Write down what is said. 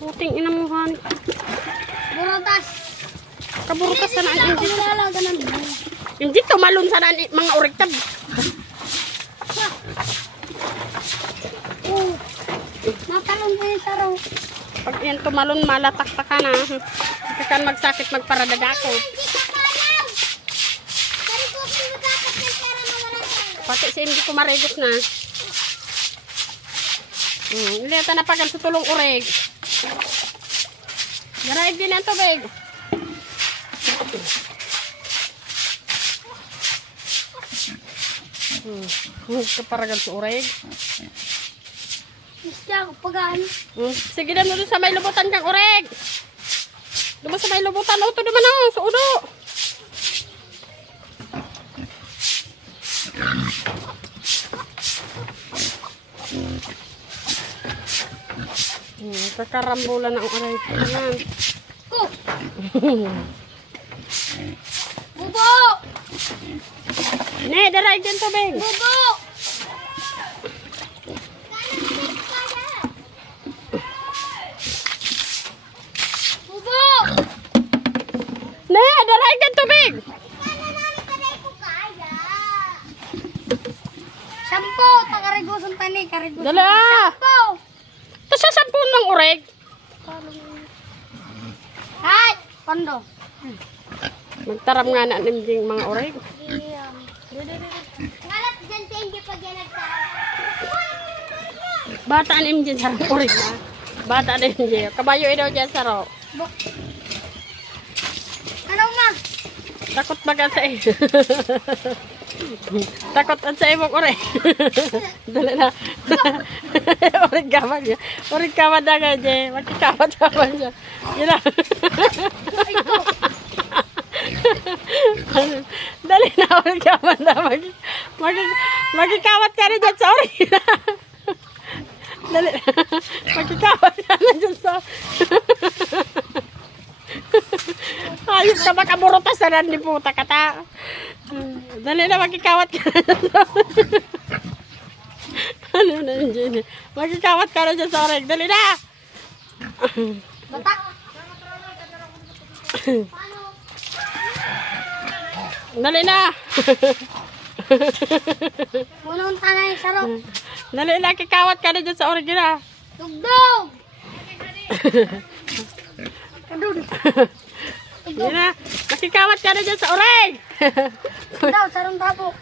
Puting inamuhan. Burutas. Kaburutas sana ang injit. Nilalaga ng Injit, tumalon sana mga uriktab. Matalong ko yung saraw. Pag yan tumalon, malatakta ka na. Hindi ka magsakit, magparadadako. Pati si MD ko marigos na. Hindi ito napagal sa tulong urig. Garaig din ang tubig. Kaparagal sa urig. Isya ako pagaan. Sige na doon sa may lubutan kang urig. Doon sa may lubutan. Ito naman ako. Sa udo. Kakarambulan ang urig. Ayan. Bubo! Ne, daraig din tubig. Bubo! Bubo! Ne, daraig din tubig. Sampo! Takarigusan tani. Karigusan. Dala. Sampo! Ito sa 10 ng urig. Hay! Pondo. Magtaram nga na ng mga urig. Ngalat dyan sa hindi pag yan nagtara. Bata na yung dyan sa urig na. Bata na yung dyan. Kabayo ito dyan sa ro. Ano ma? Takot baga sa iyo. Takot at sa imong urig. Dali na. Urig kaman niya. Urig kaman na nga dyan. Magkikamat-kaman siya. Yun na. Dali na, urig kaman na. Magkikamat ka rin dyan sa urig na. Dali na. Magkikamat ka na dyan sa ayos ka makaburutas na ni puta kata. Dali na, magkikawat ka na dyan sa ano na yun dyan. Magkikawat ka na dyan sa orig. Dali na. Batak! Dali na. Punong tanay sarap. Dali na, kikawat ka na dyan sa orig na. Tugdog! Kadun. Dali na, makikawat ka na dyan sa orig. Daw, sarong tabo.